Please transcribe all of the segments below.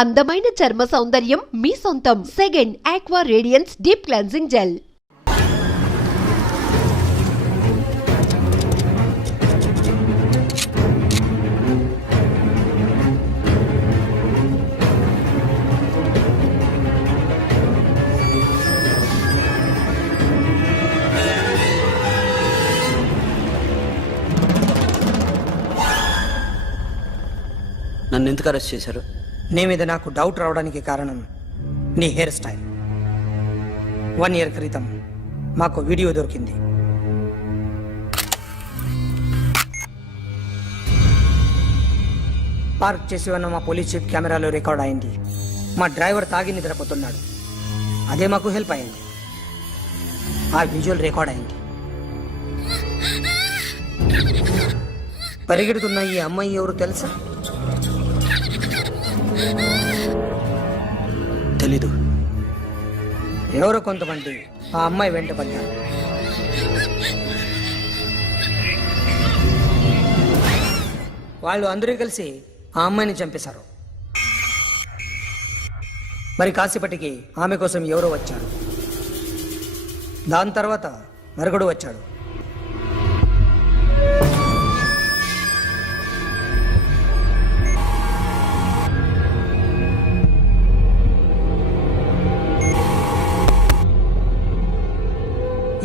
అందమైన చర్మ సౌందర్యం మీ సొంతం. Second aqua radiance deep cleansing gel. నన్ను ఎందుకు అరెస్ట్ చేశారు? నీ మీద నాకు డౌట్ రావడానికి కారణం నీ హెయిర్ స్టైల్. 1 year క్రితం మాకు వీడియో దొరికింది. పార్క్ చేసి ఉన్న మా పోలీస్ జీప్ కెమెరాలో రికార్డ్ అయింది. మా డ్రైవర్ తాగి నిద్రపోతున్నాడు. అదే మాకు హెల్ప్ అయింది. ఆ విజువల్ రికార్డ్ అయింది. పరిగెడుతున్న ఈ అమ్మాయి ఎవరు తెలుసా? తెలీదు. ఎవరో కొంతమంది ఆ అమ్మాయి వెంట పడ్డారు. వాళ్ళు అందరూ కలిసి ఆ అమ్మాయిని చంపేశారు. మరి కాసేపటికి ఆమె కోసం ఎవరో వచ్చారు. దాని తర్వాత మరొకడు వచ్చాడు.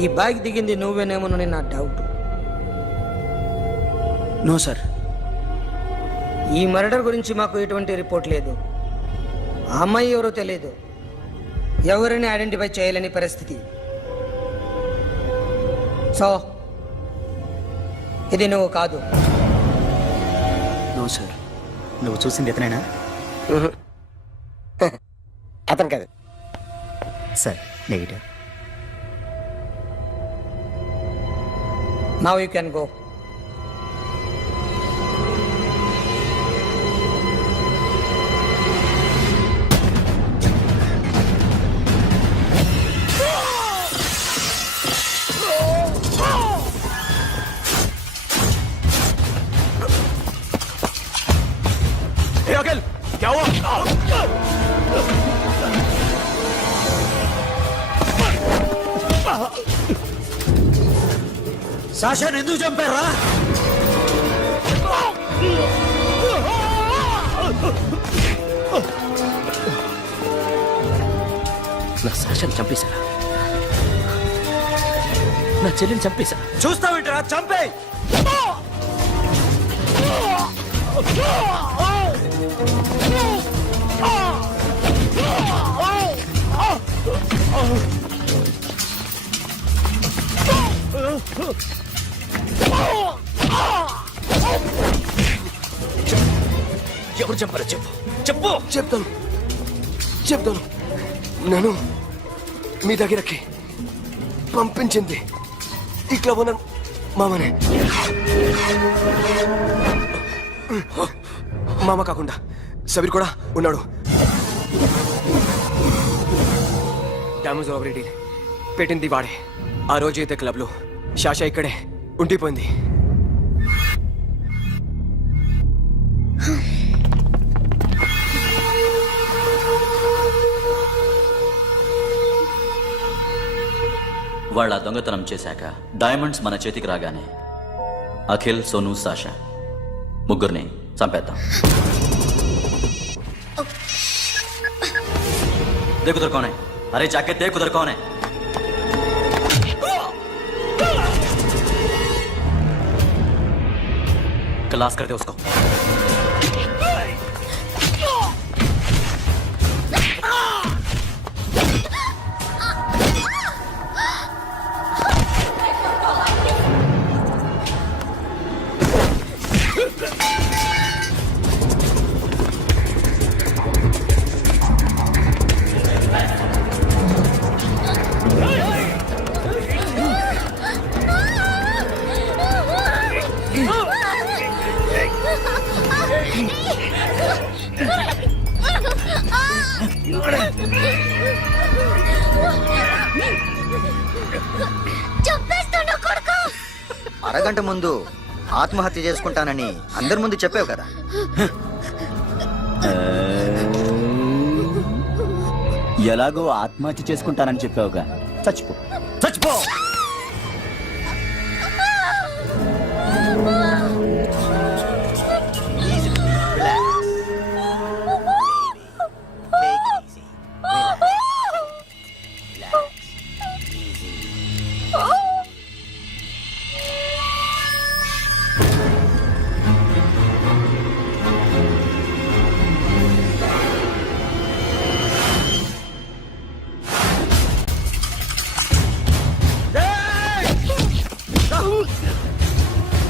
ఈ బైక్ దిగింది నువ్వేనేమోనని నా డౌట్. No sir. ఈ మర్డర్ గురించి మాకు ఎటువంటి రిపోర్ట్ లేదు. ఆ అమ్మాయి ఎవరో తెలియదు. ఎవరిని ఐడెంటిఫై చేయలేని పరిస్థితి. సో ఇది నువ్వు కాదు. No sir. నువ్వు చూసింది ఇతనేనా? అతను కాదు sir. Negative. Now you can go. సాషాని ఎందుకు చంపారా? నా సాషాని చంపేశారా? నా చెల్లిని చంపేశారా? చూస్తావేంటరా? చంపే. ఎవరు చంపారో చెప్పు. చెప్పు. చెప్తాను. నేను మీ దగ్గరకి పంపించింది ఇట్లా ఉన్న మామనే. మామ కాకుండా సబీర్ కూడా ఉన్నాడు. డ్యామేజ్ ఆపరేటీ పెట్టింది వాడే. ఆ రోజు అయితే క్లబ్లో శాషా ఇక్కడే ఉండిపోయింది. వాళ్ళ దొంగతనం చేశాక డైమండ్స్ మన చేతికి రాగానే అఖిల్, సోను, సాషా ముగ్గురిని చంపేద్దాం. देख उधर कौन है? अरे जाके देख उधर कौन है? क्लास कर दे उसको. అరగంట ముందు ఆత్మహత్య చేసుకుంటానని అందరి ముందు చెప్పావు కదా. ఎలాగో ఆత్మహత్య చేసుకుంటానని చెప్పావుగా, చచ్చిపో చచ్చిపో.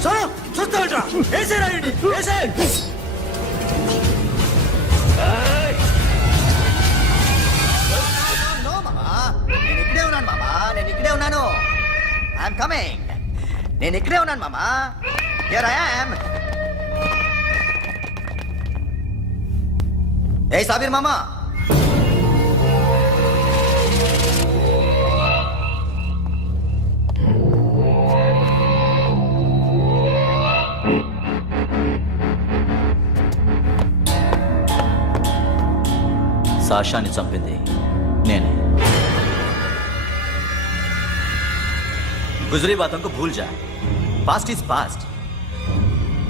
సోను చూస్తావేంట్రా? వేసేరా వీడిని, వేసే. నేను ఇక్కడే ఉన్నాను మామా, నేను ఇక్కడే ఉన్నాను. I'm coming. నేను ఇక్కడే ఉన్నాను మామా. Here I am. ఏ సాబీర్ మామా, సాషాని చంపింది నేనే. గుజరీ బాతంకు భూల్ జా, పాస్ట్ ఈజ్ పాస్ట్.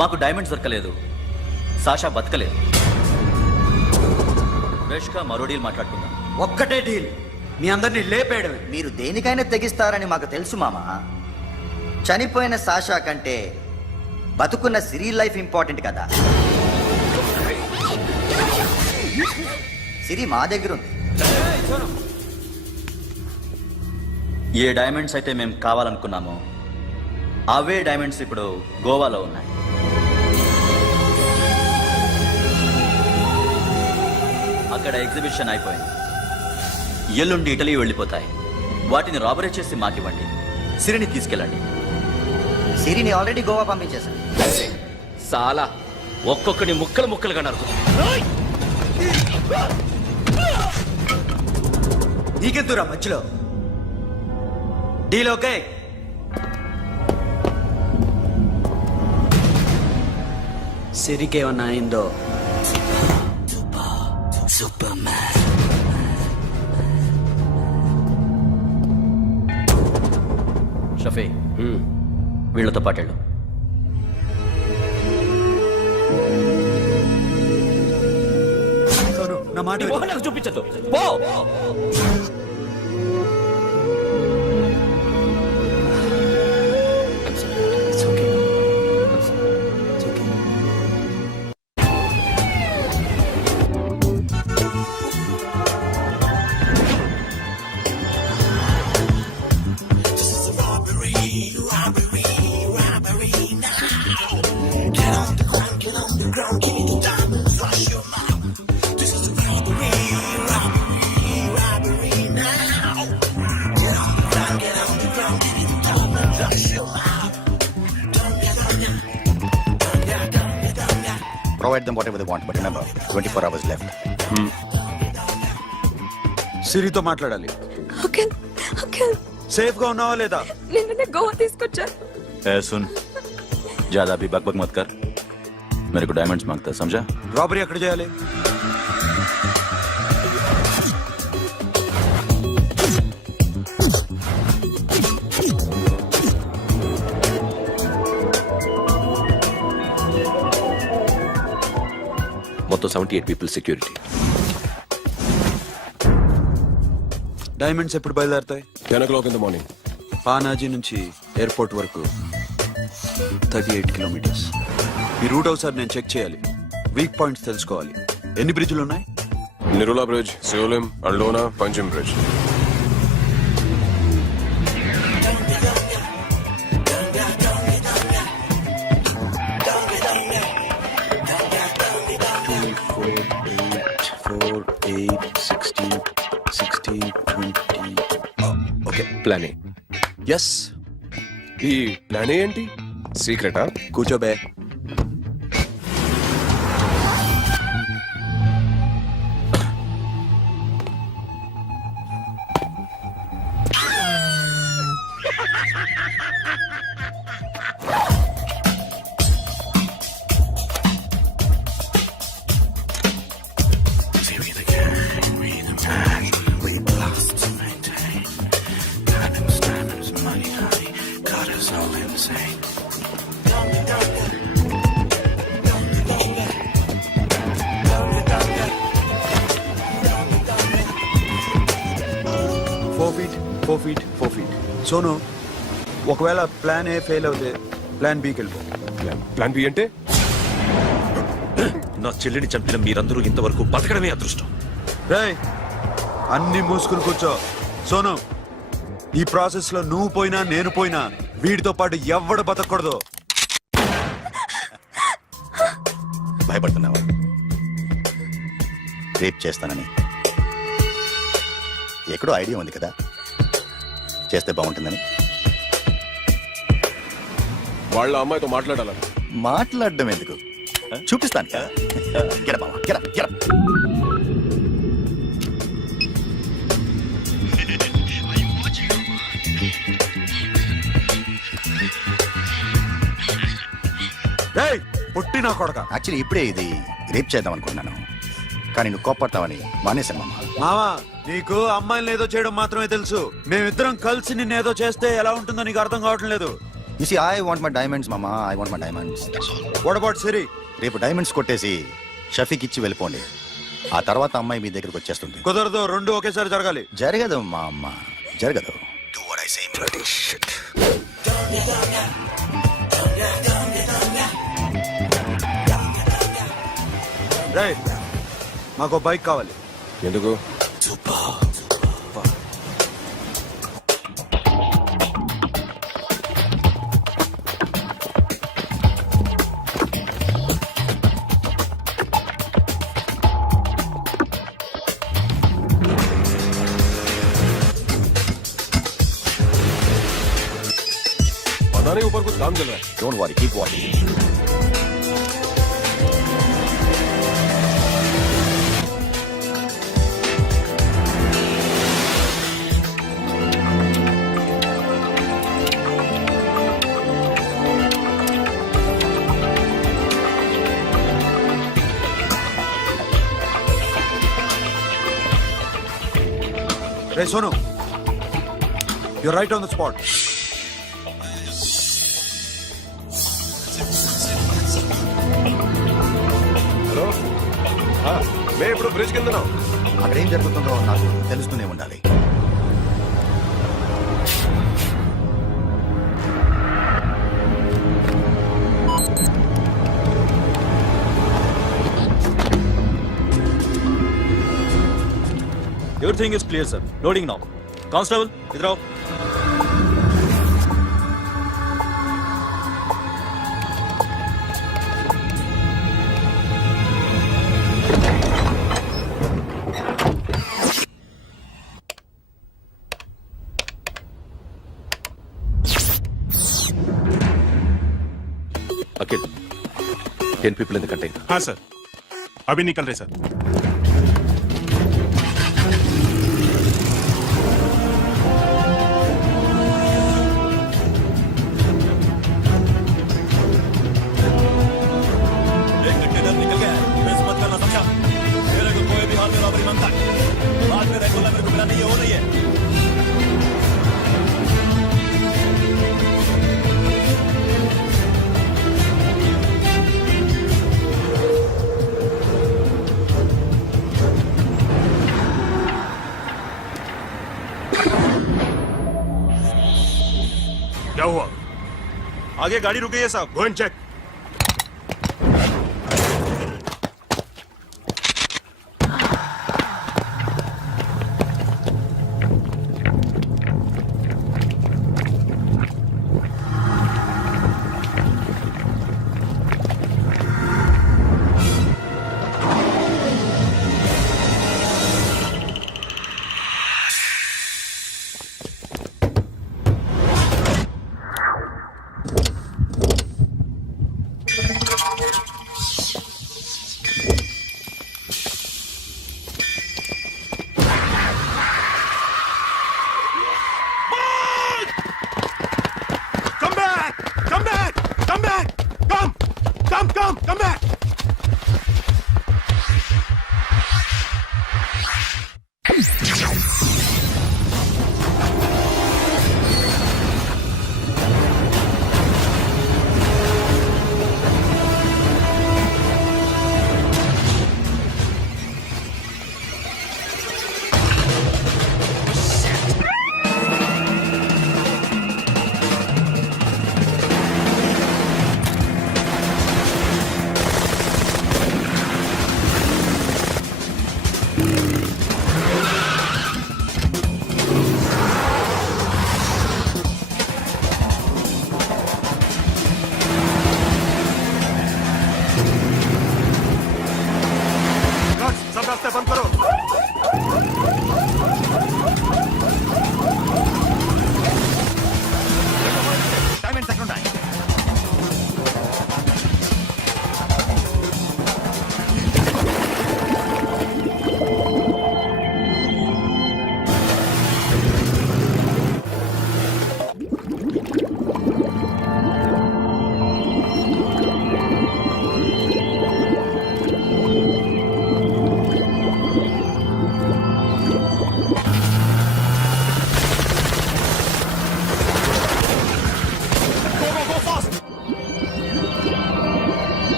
మాకు డైమండ్స్ దొరకలేదు, సాషా బతకలేదు. రేష్కా మరో డీల్ మాట్లాడుకుందాం. ఒక్కటే డీల్, మీ అందరినీ లేపేయడమే. మీరు దేనికైనా తెగిస్తారని మాకు తెలుసు మామా. చనిపోయిన సాషా కంటే బతుకున్న సిరి లైఫ్ ఇంపార్టెంట్ కదా. సిరి మా దగ్గర ఉంది. ఏ డైమండ్స్ అయితే మేము కావాలనుకున్నామో అవే డైమండ్స్ ఇప్పుడు గోవాలో ఉన్నాయి. అక్కడ ఎగ్జిబిషన్ అయిపోయింది. ఎల్లుండి ఇటలీ వెళ్ళిపోతాయి. వాటిని రాబరీ చేసి మాకివ్వండి, సిరిని తీసుకెళ్ళండి. సిరిని ఆల్రెడీ గోవా పంపించేశాను. సాలా ఒక్కొక్కడి ముక్కలు ముక్కలుగా నరుకు. నీకెందురా మధ్యలో? Deal okay? సిరికేమన్నా అయిందో షఫీ, వీళ్ళతో పాటేళ్ళు. సోను, నా మాట విను. నాకు చూపించద్దు, పో. It's okay. It's okay. Provide them whatever they want, but remember, 24 hours left. సిరితో మాట్లాడాలి. అంకుల్ అంకుల్ సేఫ్ గా ఉన్నావా లేదా? నిన్న గోవా తీసుకొచ్చారు. ए सुन, ज्यादा भी बकबक मत कर. मेरे को डायमंड्स मांगता है, समझा? రాబరీ ఎక్కడ చేయాలి? మొత్తం 78 పీపుల్ సెక్యూరిటీ. డైమండ్స్ ఎప్పుడు బయలుదేరుతాయి? 10 o'clock in the morning. Panaji నుంచి ఎయిర్పోర్ట్ వరకు 38 కిలోమీటర్స్. ఈ రూట్ ఒకసారి నేను చెక్ చేయాలి. వీక్ పాయింట్స్ తెలుసుకోవాలి. ఎన్ని బ్రిడ్జ్లు ఉన్నాయి? Nirula Bridge, Seolim, Aldona, Panjim Bridge. Okay, plan A. Yes. ఈ ప్లాన్ ఏంటి? సీక్రెటా? కూర్చోబే. 4 feet 4 feet. సోను, ఒకవేళ ప్లాన్ ఏ ఫెయిల్ అవుతే ప్లాన్ బికి వెళ్ళిపో. ప్లాన్ బి అంటే నా చెల్లిని చంపిన మీరందరూ ఇంతవరకు బతకడమే అదృష్టం. రేయ్, అన్ని మూసుకుని కూర్చో. సోను, ఈ ప్రాసెస్ లో నువ్వు పోయినా నేను పోయినా వీడితో పాటు ఎవ్వడు బతకూడదు. భయపడుతున్నావా? రేప్ చేస్తానని ఎక్కడో ఐడియా ఉంది కదా, చేస్తే బాగుంటుందని. వాళ్ళ అమ్మాయితో మాట్లాడాల. మాట్లాడడం ఎందుకు, చూపిస్తాను కదా. గెడ బావా, గెడ గెడ. రేయ్, పుట్టి నా కొడక. యాక్చువల్లీ ఇప్పుడే ఇది రేప్ చేద్దాం అనుకున్నాను, కానీ నువ్వు కోప్పడతావని మానేశాను మామ. మావా, నీకు అమ్మాయిలను ఏదో చేయడం మాత్రమే తెలుసు. మేమిద్దరం కలిసి నిన్ను ఏదో చేస్తే ఎలా ఉంటుందో నీకు అర్థం కావటం లేదు. You see, I want my diamonds, Mama. I want my diamonds. What about Siri? రేపు డైమండ్స్ కొట్టేసి షఫీక్ ఇచ్చి వెళ్ళిపోండి. ఆ తర్వాత అమ్మాయి మీ దగ్గరికి వచ్చేస్తుంది. కుదరదు, రెండు ఒకేసారి జరగాలి. జరగదు మా అమ్మ, జరగదు. Do what I say, bloody shit. రేయ్, మాకు బైక్ కావాలి. ఎందుకు? पता नहीं ऊपर कुछ काम चल रहा है. Don't worry, keep watching. Ray Sonu, you're right on the spot. Hello, మేము ఇప్పుడు బ్రిడ్జ్ కింద ఉన్నాం. అక్కడ ఏం జరుగుతుందో నాకు తెలుస్తూనే ఉండాలి. Everything is clear, sir. Loading now. Constable, idhar aao. Akhil, 10 people in the container. हाँ सर, अभी निकल रहे सर. क्या हुआ? आगे गाड़ी रुक गई है साहब. Go and check. Come back!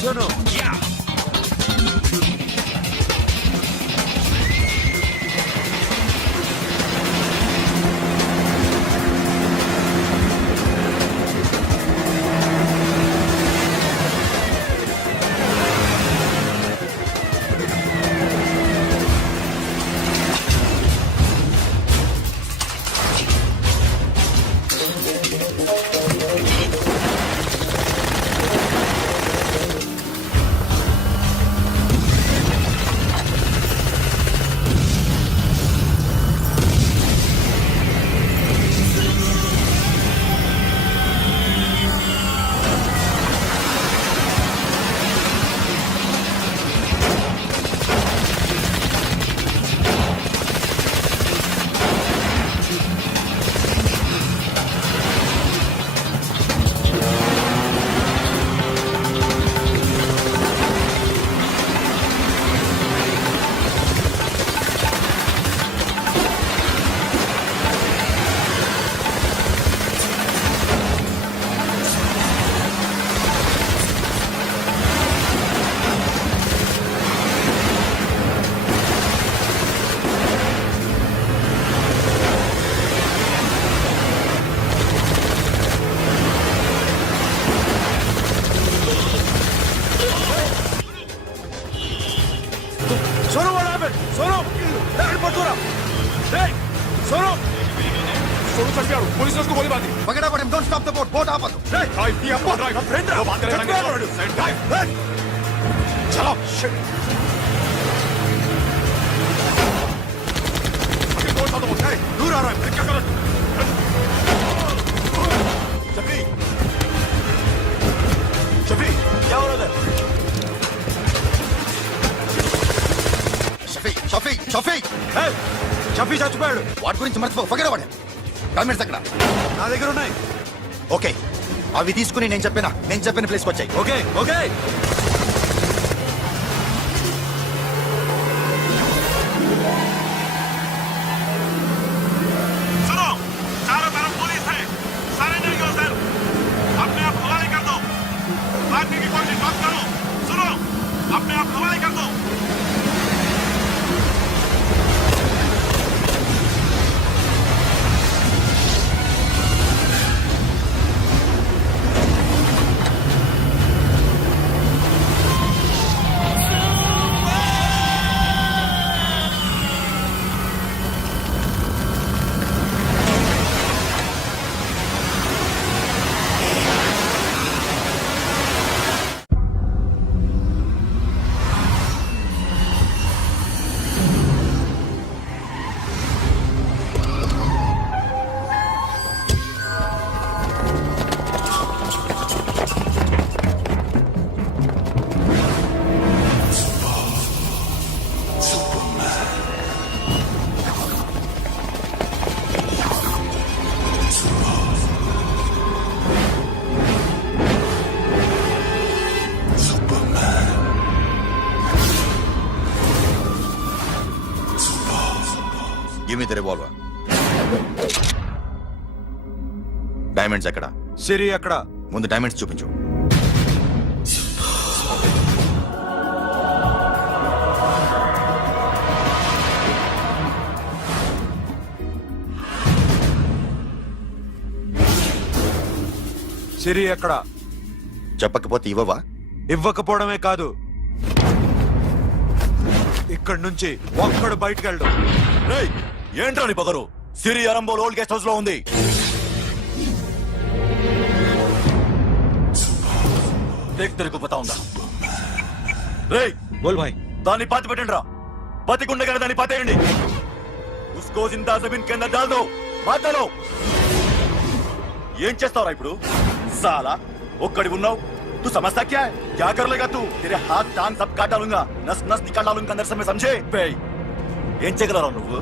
Sonu Sonu what happened? Sonu पटूरा सोनू सोनू चढ़ गया पुलिस ने उसको गोली मार दी Forget about him. Don't stop the boat. Boat आपस. ड्राइव किया ड्राइव फ्रेंड बात करेंगे चलो. Shit. दूर आ रहा है क्या करो शफी शफी क्या हो रहा है షఫీ షఫీ షఫీ చచ్చిపోయాడు వాటి గురించి మర్చిపో ఫగేరా వాడే డాక్యుమెంట్స్ ఎక్కడ నా దగ్గర ఉన్నాయి ఓకే అవి తీసుకుని నేను చెప్పిన ప్లేస్కి వచ్చాయి ఓకే ఓకే सुनो चारों तरफ पुलिस है सरेंडर करो सर अपने आप हवाले कर दो भागने की कोशिश मत करो सुनो अपने आप हवाले कर दो give me the revolver diamonds ఎక్కడ సిరి ఎక్కడ ముందు డైమండ్స్ చూపించు సిరి ఎక్కడ చెప్పకపోతే ఇవ్వవా ఇవ్వకపోవడమే కాదు ఇక్కడి నుంచి ఒక్కడు బయటకు వెళ్ళడు ఏంట్రా నీ పొగరు సిరి అరంబోల్ ఓల్డ్ గెస్ట్ హౌస్ లో ఉంది తెరకు బతాਉਂదా రేయ్ बोल भाई దాన్ని పాతి పెట్టండి రా బతికుండగా దాన్ని పాతేయండి ఉస్కో జిందా జమీన్ కింద డాల్ దో మాతలో ఏం చేస్తావురా ఇప్పుడు సాలా ఒక్కడి ఉన్నావు तू समझता क्या है क्या कर लेगा तू तेरे हाथ टांग सब काट डालूंगा नस नस निकाल डालूंगा अंदर से मैं समझे ఏం చేయగలరా నువ్వు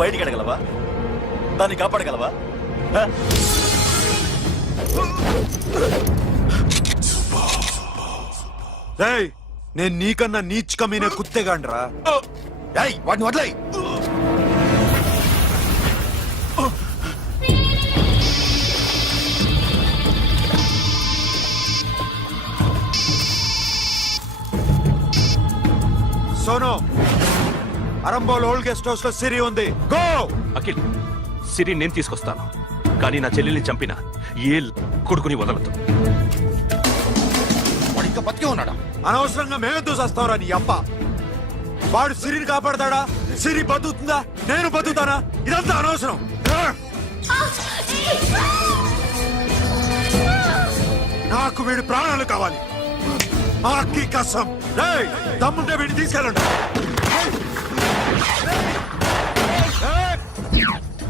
బయటికి ఎడగలవా దాన్ని కాపాడగలవా నేను నీకన్నా నీచ్ కమీన కుత్తేగాండ్రా వాటిని వదిలేయ్ Sonu Arambol old guest house లో సిరి ఉంది. గో. అఖిల్ సిరి నేను తీసుకొస్తాను, కానీ నా చెల్లెల్ని చంపిన ఏ కొడుకుని వదలదు. వాడు ఇంకా బతికే ఉన్నాడా? అనవసరంగా మేమెందుకు చేస్తావురా నీ అప్ప? వాడు సిరిని కాపాడతాడా? సిరి బతుకుతుందా? నేను బతుకుతానా? ఇదంతా అనవసరం. నాకు వీడి ప్రాణాలు కావాలి. ఆకి కసం. రేయ్, దమ్ముంటే వీడిని తీసుకెళ్ళండి.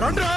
రండ్రా.